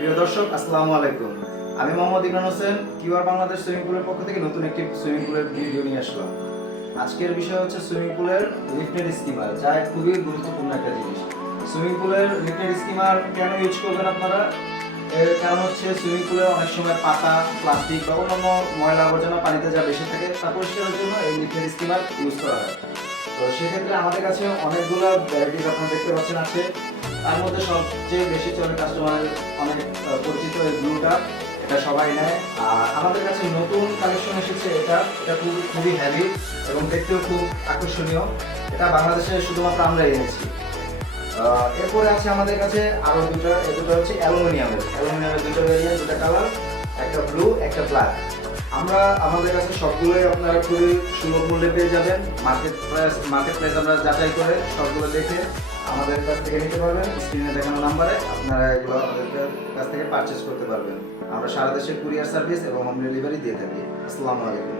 প্রিয় দর্শক, আসসালামু আলাইকুম। আমি মোহাম্মদ ইমরান হোসেন, কিউআর বাংলাদেশ সুইমিং পুলের পক্ষ থেকে নতুন একটি সুইমিং পুলের ভিডিও নিয়ে আসলাম। আজকের বিষয় হচ্ছে সুইমিং পুলের লিফটেড স্কিমার, যা খুবই গুরুত্বপূর্ণ একটা জিনিস। সুইমিং পুলের লিফটেড স্কিমার কেন ইউজ করবেন আপনারা? এর কারণ হচ্ছে সুইমিং পুলে অনেক সময় পাতা, প্লাস্টিক বা অন্যান্য ময়লা আবর্জনা পানিতে যা বেশি থাকে তা পরিষ্কারের জন্য এই লিফটেড স্কিমার ইউজ করা হয়। তো সেক্ষেত্রে আমাদের কাছে অনেকগুলো ভ্যারাইটিস আপনারা দেখতে পাচ্ছেন আছে। তার মধ্যে সবচেয়ে বেশি চলে কাস্টমারের অনেক পরিচিত এই ব্লুটা, এটা সবাই নেয়। আর আমাদের কাছে নতুন কালেকশন এসেছে, এটা খুবই হেভি এবং দেখতেও খুব আকর্ষণীয়। এটা বাংলাদেশে শুধুমাত্র আমরা এনেছি। এরপরে আছে আমাদের কাছে আরো দুটো, এই দুটো হচ্ছে অ্যালুমিনিয়ামের দুটো ভ্যারিয়েন্ট, দুটো কালার, একটা ব্লু একটা ব্ল্যাক। আমাদের কাছে সবগুলোই আপনারা খুবই সুলভ মূল্যে পেয়ে যাবেন। মার্কেট প্রাইস আমরা যাচাই করে সবগুলো দেখে আমাদের কাছ থেকে নিতে পারবেন। স্ক্রিনে দেখানো নাম্বারে আপনারা এগুলো আমাদের কাছ থেকে পারচেজ করতে পারবেন। আমরা সারা দেশে কুরিয়ার সার্ভিস এবং হোম ডেলিভারি দিয়ে থাকি। আসসালামু আলাইকুম।